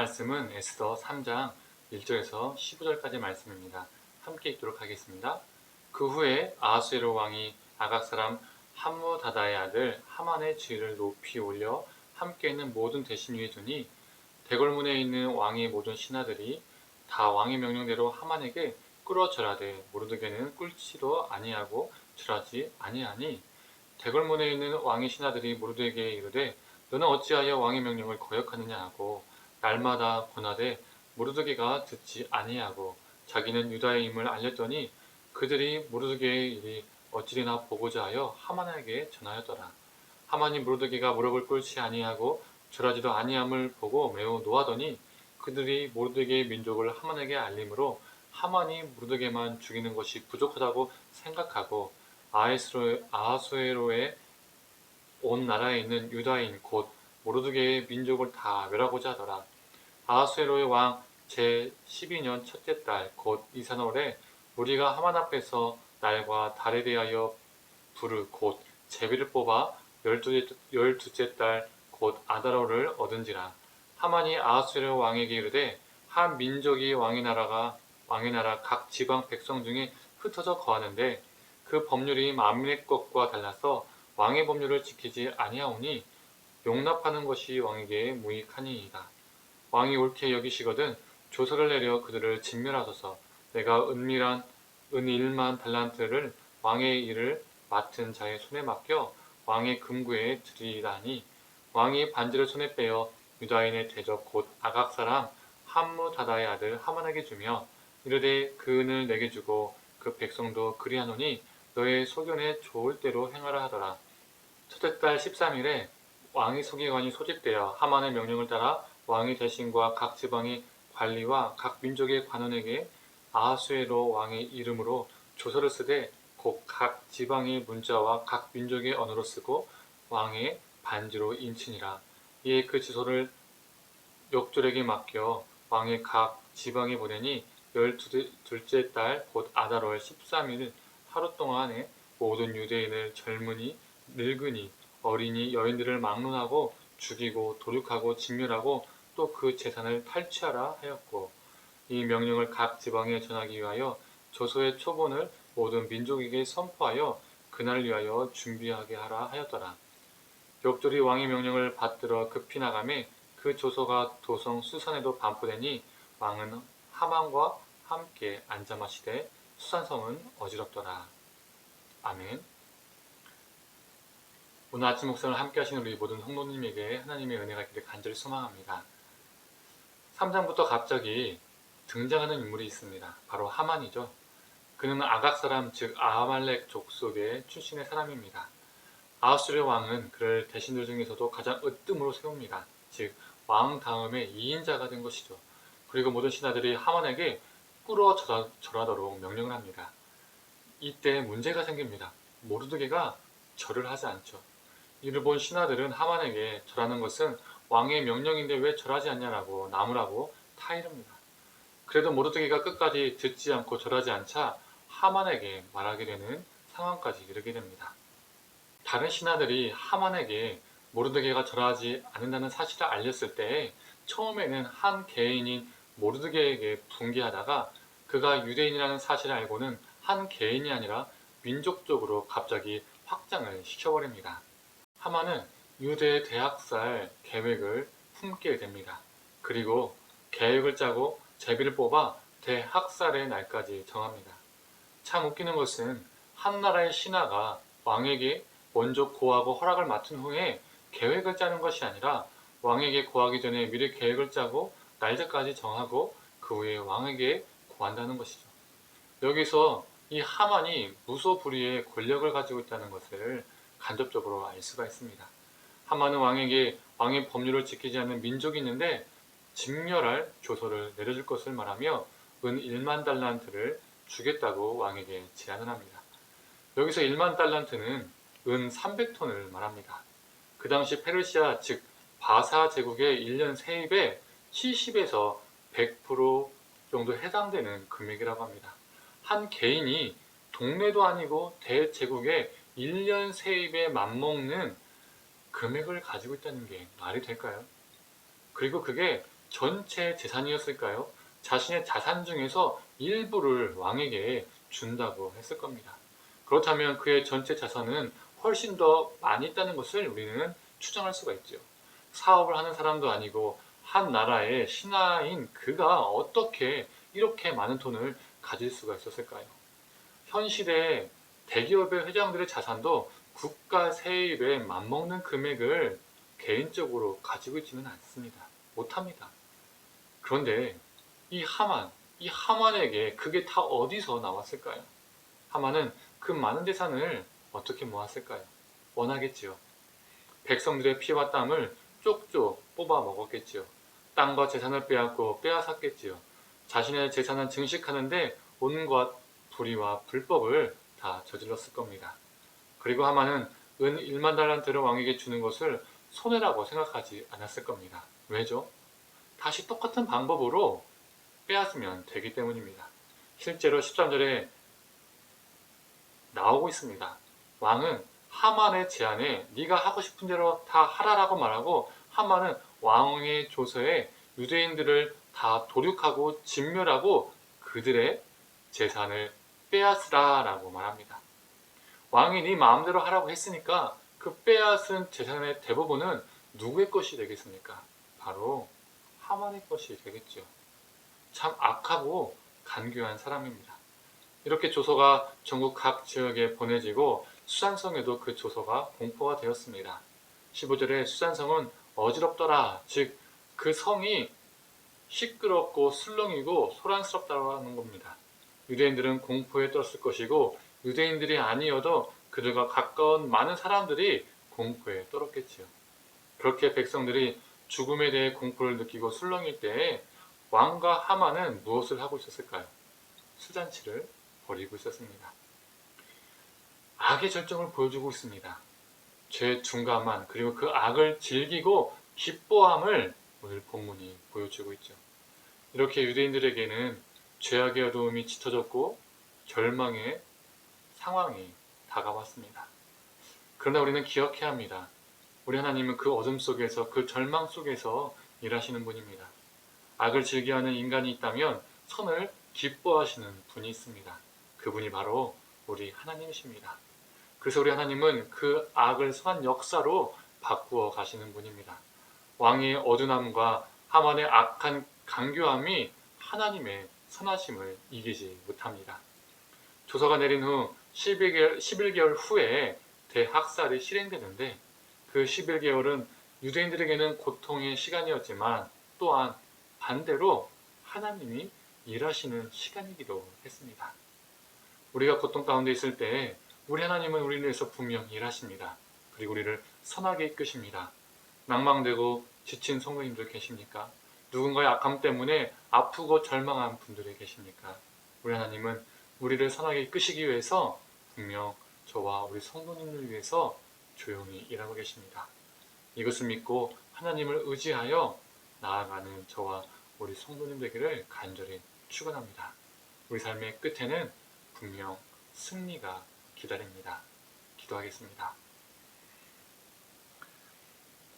말씀은 에스더 3장 1절에서 15절까지 말씀입니다. 함께 읽도록 하겠습니다. 그 후에 아하수에로 왕이 아각 사람 함무다다의 아들 하만의 지위를 높이 올려 함께 있는 모든 대신 위에 두니 대궐문에 있는 왕의 모든 신하들이 다 왕의 명령대로 하만에게 꿇어 절하되 모르드게는 꿇지도 아니하고 절하지 아니하니 대궐문에 있는 왕의 신하들이 모르드게에게 이르되 너는 어찌하여 왕의 명령을 거역하느냐 하고 날마다 권하되 모르드게가 듣지 아니하고 자기는 유다인임을 알렸더니 그들이 모르드게의 일이 어찌되나 보고자 하여 하만에게 전하였더라. 하만이 모르드게가 무릎을 꿇지 아니하고 절하지도 아니함을 보고 매우 노하더니 그들이 모르드게의 민족을 하만에게 알림으로 하만이 모르드게만 죽이는 것이 부족하다고 생각하고 아하수에로의 온 나라에 있는 유다인 곧 모르드게의 민족을 다 멸하고자 하더라. 아하수에로의 왕 제12년 첫째 달 곧 이산월에 우리가 하만 앞에서 날과 달에 대하여 부르 곧 제비를 뽑아 열두째 달 곧 아다로를 얻은지라. 하만이 아하수에로 왕에게 이르되 한 민족이 왕의 나라 각 지방 백성 중에 흩어져 거하는데 그 법률이 만민의 것과 달라서 왕의 법률을 지키지 아니하오니 용납하는 것이 왕에게 무익하니이다. 왕이 옳게 여기시거든 조서를 내려 그들을 진멸하소서. 내가 은 1만 달란트를 왕의 일을 맡은 자의 손에 맡겨 왕의 금구에 드리다니 왕이 반지를 손에 빼어 유다인의 대적 곧 아각 사람 함무다다의 아들 하만에게 주며 이르되 그 은을 내게 주고 그 백성도 그리하노니 너의 소견에 좋을 대로 행하라 하더라. 첫째 달 13일에 왕의 서기관이 소집되어 하만의 명령을 따라 왕의 대신과 각 지방의 관리와 각 민족의 관원에게 아하수에로 왕의 이름으로 조서를 쓰되 곧 각 지방의 문자와 각 민족의 언어로 쓰고 왕의 반지로 인치니라. 이에 그 지소를 역졸에게 맡겨 왕의 각 지방에 보내니 12둘째 달 곧 아달월 13일 하루 동안에 모든 유대인을 젊은이, 늙은이, 어린이, 여인들을 막론하고 죽이고 도륙하고 진멸하고 또 그 재산을 탈취하라 하였고 이 명령을 각 지방에 전하기 위하여 조서의 초본을 모든 민족에게 선포하여 그날을 위하여 준비하게 하라 하였더라. 역졸이 왕의 명령을 받들어 급히 나가매 그 조서가 도성 수산에도 반포되니 왕은 하만과 함께 앉아 마시되 수산성은 어지럽더라. 아멘. 오늘 아침 목상을 함께 하신 우리 모든 성도님에게 하나님의 은혜가 있기를 간절히 소망합니다. 3장부터 갑자기 등장하는 인물이 있습니다. 바로 하만이죠. 그는 아각 사람 즉 아말렉 족속의 출신의 사람입니다. 아하수르 왕은 그를 대신들 중에서도 가장 으뜸으로 세웁니다. 즉 왕 다음에 2인자가 된 것이죠. 그리고 모든 신하들이 하만에게 꿇어 절하도록 명령을 합니다. 이때 문제가 생깁니다. 모르드게가 절을 하지 않죠. 이를 본 신하들은 하만에게 절하는 것은 왕의 명령인데 왜 절하지 않냐라고 나무라고 타이릅니다. 그래도 모르드게가 끝까지 듣지 않고 절하지 않자 하만에게 말하게 되는 상황까지 이르게 됩니다. 다른 신하들이 하만에게 모르드게가 절하지 않는다는 사실을 알렸을 때 처음에는 한 개인인 모르드게에게 분개하다가 그가 유대인이라는 사실을 알고는 한 개인이 아니라 민족적으로 갑자기 확장을 시켜버립니다. 하만은 유대 대학살 계획을 품게 됩니다. 그리고 계획을 짜고 제비를 뽑아 대학살의 날까지 정합니다. 참 웃기는 것은 한 나라의 신하가 왕에게 먼저 고하고 허락을 맡은 후에 계획을 짜는 것이 아니라 왕에게 고하기 전에 미리 계획을 짜고 날짜까지 정하고 그 후에 왕에게 고한다는 것이죠. 여기서 이 하만이 무소불위의 권력을 가지고 있다는 것을 간접적으로 알 수가 있습니다. 하만은 왕에게 왕의 법률을 지키지 않는 민족이 있는데 진멸할 조서를 내려줄 것을 말하며 은 1만 달란트를 주겠다고 왕에게 제안을 합니다. 여기서 1만 달란트는 은 300톤을 말합니다. 그 당시 페르시아 즉 바사 제국의 1년 세입의 70에서 100% 정도 해당되는 금액이라고 합니다. 한 개인이 동네도 아니고 대제국의 1년 세입에 맞먹는 금액을 가지고 있다는 게 말이 될까요? 그리고 그게 전체 재산이었을까요? 자신의 자산 중에서 일부를 왕에게 준다고 했을 겁니다. 그렇다면 그의 전체 자산은 훨씬 더 많이 있다는 것을 우리는 추정할 수가 있죠. 사업을 하는 사람도 아니고 한 나라의 신하인 그가 어떻게 이렇게 많은 돈을 가질 수가 있었을까요? 현실의 대기업의 회장들의 자산도 국가 세입에 맞먹는 금액을 개인적으로 가지고 있지는 않습니다. 못합니다. 그런데 이 하만에게 그게 다 어디서 나왔을까요? 하만은 그 많은 재산을 어떻게 모았을까요? 원하겠지요. 백성들의 피와 땀을 쪽쪽 뽑아 먹었겠지요. 땅과 재산을 빼앗고 빼앗았겠지요. 자신의 재산을 증식하는데 온갖 불의와 불법을 다 저질렀을 겁니다. 그리고 하만은 은 1만 달란트를 왕에게 주는 것을 손해라고 생각하지 않았을 겁니다. 왜죠? 다시 똑같은 방법으로 빼앗으면 되기 때문입니다. 실제로 13절에 나오고 있습니다. 왕은 하만의 제안에 네가 하고 싶은 대로 다 하라라고 말하고 하만은 왕의 조서에 유대인들을 다 도륙하고 진멸하고 그들의 재산을 빼앗으라라고 말합니다. 왕이 네 마음대로 하라고 했으니까 그 빼앗은 재산의 대부분은 누구의 것이 되겠습니까? 바로 하만의 것이 되겠죠. 참 악하고 간교한 사람입니다. 이렇게 조서가 전국 각 지역에 보내지고 수산성에도 그 조서가 공포가 되었습니다. 15절에 수산성은 어지럽더라, 즉 그 성이 시끄럽고 술렁이고 소란스럽다는 겁니다. 유대인들은 공포에 떨었을 것이고 유대인들이 아니어도 그들과 가까운 많은 사람들이 공포에 떨었겠지요. 그렇게 백성들이 죽음에 대해 공포를 느끼고 술렁일 때에 왕과 하만은 무엇을 하고 있었을까요? 술잔치를 벌이고 있었습니다. 악의 절정을 보여주고 있습니다. 죄의 둔감한 그리고 그 악을 즐기고 기뻐함을 오늘 본문이 보여주고 있죠. 이렇게 유대인들에게는 죄악의 어두움이 짙어졌고 절망의 상황이 다가왔습니다. 그러나 우리는 기억해야 합니다. 우리 하나님은 그 어둠 속에서 그 절망 속에서 일하시는 분입니다. 악을 즐겨하는 인간이 있다면 선을 기뻐하시는 분이 있습니다. 그분이 바로 우리 하나님이십니다. 그래서 우리 하나님은 그 악을 선한 역사로 바꾸어 가시는 분입니다. 왕의 어두움과 하만의 악한 간교함이 하나님의 선하심을 이기지 못합니다. 조서가 내린 후 11개월 후에 대학살이 실행되는데 그 11개월은 유대인들에게는 고통의 시간이었지만 또한 반대로 하나님이 일하시는 시간이기도 했습니다. 우리가 고통 가운데 있을 때 우리 하나님은 우리를 위해서 분명 일하십니다. 그리고 우리를 선하게 이끄십니다. 낭망되고 지친 성도님들 계십니까? 누군가의 악함 때문에 아프고 절망한 분들이 계십니까? 우리 하나님은 우리를 선하게 이끄시기 위해서 분명 저와 우리 성도님을 위해서 조용히 일하고 계십니다. 이것을 믿고 하나님을 의지하여 나아가는 저와 우리 성도님 되기를 간절히 축원합니다. 우리 삶의 끝에는 분명 승리가 기다립니다. 기도하겠습니다.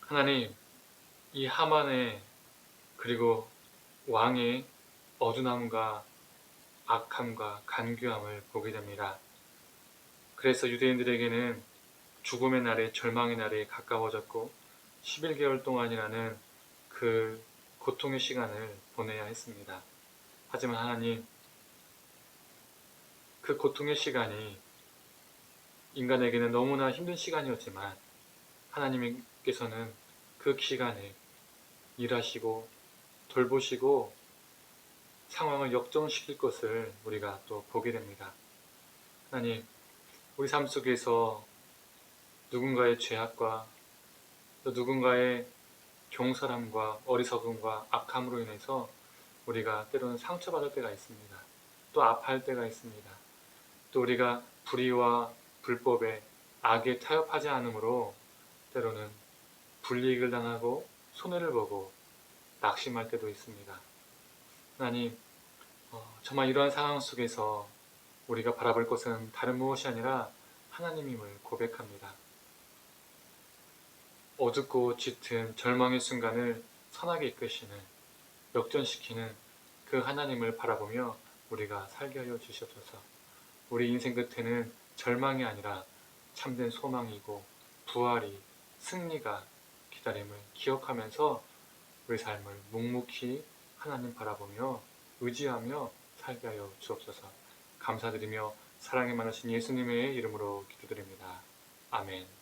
하나님, 이 하만의 그리고 왕의 어두움과 악함과 간교함을 보게 됩니다. 그래서 유대인들에게는 죽음의 날이 절망의 날이 가까워졌고 11개월 동안이라는 그 고통의 시간을 보내야 했습니다. 하지만 하나님, 그 고통의 시간이 인간에게는 너무나 힘든 시간이었지만 하나님께서는 그 시간에 일하시고 돌보시고 상황을 역전시킬 것을 우리가 또 보게 됩니다. 하나님, 우리 삶 속에서 누군가의 죄악과 또 누군가의 경솔함과 어리석음과 악함으로 인해서 우리가 때로는 상처받을 때가 있습니다. 또 아파할 때가 있습니다. 또 우리가 불의와 불법에 악에 타협하지 않으므로 때로는 불이익을 당하고 손해를 보고 낙심할 때도 있습니다. 하나님, 정말 이러한 상황 속에서 우리가 바라볼 것은 다른 무엇이 아니라 하나님임을 고백합니다. 어둡고 짙은 절망의 순간을 선하게 이끄시는 역전시키는 그 하나님을 바라보며 우리가 살게 하여 주시옵소서. 우리 인생 끝에는 절망이 아니라 참된 소망이고 부활이, 승리가 기다림을 기억하면서 우리 삶을 묵묵히 하나님 바라보며 의지하며 살게 하여 주옵소서. 감사드리며 사랑이 많으신 예수님의 이름으로 기도드립니다. 아멘.